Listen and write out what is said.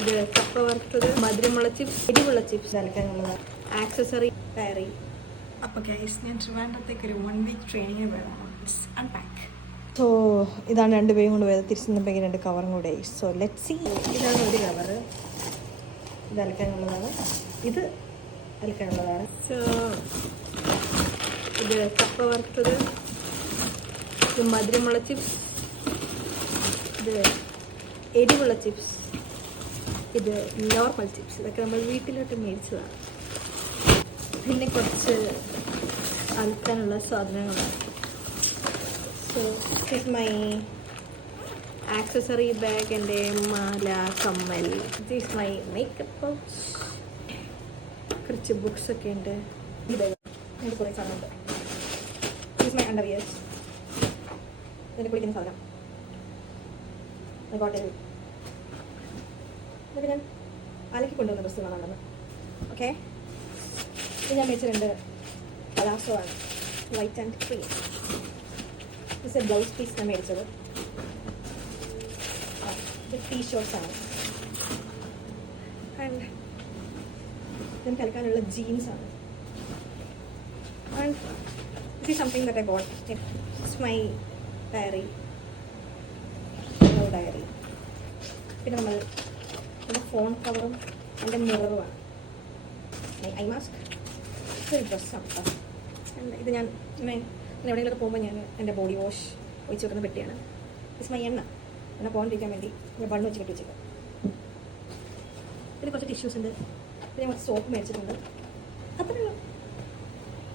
ഇത് കപ്പ വറുത്തത്, മധുരമുള്ള ചിപ്സ്, എരിവുള്ള ചിപ്സ് അലക്കാനുള്ളതാണ്, ആക്സസറി ഡയറി. അപ്പോൾ ഗൈസ് ഞാൻ ട്രിവാൻഡ്രത്തേക്ക് ഒരു 1 വീക്ക് ട്രെയിനിങ്ങിന് പോയതാണ്. അൺപാക്ക്. സോ ഇതാണ് 2 പേരും കൊണ്ട് പോയത്. തിരിച്ചുണ്ടെങ്കിൽ 2 കവറും കൂടെ. So let see. ഇതാണ് ഒരു കവറ്. ഇത് അലക്കാനുള്ളതാണ്, ഇത് അലക്കാനുള്ളതാണ്. സോ ഇത് കപ്പ വറുത്തത്, ഇത് മധുരമുള്ള ചിപ്സ്, ഇത് എരിവുള്ള ചിപ്സ്, ഇത് നോർമൽ ചിപ്സ്. ഇതൊക്കെ നമ്മൾ വീട്ടിലോട്ട് മേടിച്ചതാണ്. പിന്നെ കുറച്ച് അലക്കാനുള്ള സാധനങ്ങളാണ്. So this is my accessory bag. എൻ്റെ മാല, കമ്മൽ. This is my makeup pouch. കുറച്ച് ബുക്സൊക്കെ ഉണ്ട്. ഇത് കുറേ സാധനമുണ്ട്. This is my underwears. ഇതിൻ്റെ കുളിക്കുന്ന സാധനം. കോട്ടയിൽ ഇതൊക്കെ ഞാൻ അലക്കി കൊണ്ടുവന്ന ഡ്രസ്സുകളാണെന്ന്. ഓക്കെ, ഇത് ഞാൻ മേടിച്ച 2 പലാസോ ആണ്, വൈറ്റ് ആൻഡ് ക്രീം. ഇത് ബ്ലൗസ് പീസ് ഞാൻ മേടിച്ചത്. ഇത് ടീഷർട്ട്സ് ആണ്. ആൻഡ് ഞാൻ കളിക്കാനുള്ള ജീൻസാണ്. And this is something that I bought. It's my diary, diary. പിന്നെ നമ്മൾ എൻ്റെ ഫോൺ കവറും എൻ്റെ മിററുമാണ്. ഐ മാസ്ക്, ഇതൊരു ഡ്രസ്സാണ് കേട്ടോ. ഇത് ഞാൻ എവിടെയെങ്കിലൊക്കെ പോകുമ്പോൾ ഞാൻ എൻ്റെ ബോഡി വാഷ് ഒഴിച്ച് വെക്കുന്ന പെട്ടിയാണ്. ഇറ്റ്സ് മൈ എണ്ണ പോകാണ്ടിരിക്കാൻ വേണ്ടി ഞാൻ ബണ്ണ് വെച്ച് കെട്ടി വെച്ചേക്കാം. പിന്നെ കുറച്ച് ടിഷ്യൂസ് ഉണ്ട്. പിന്നെ കുറച്ച് സോപ്പ് മേടിച്ചിട്ടുണ്ട്. അത്രയേ ഉള്ളൂ.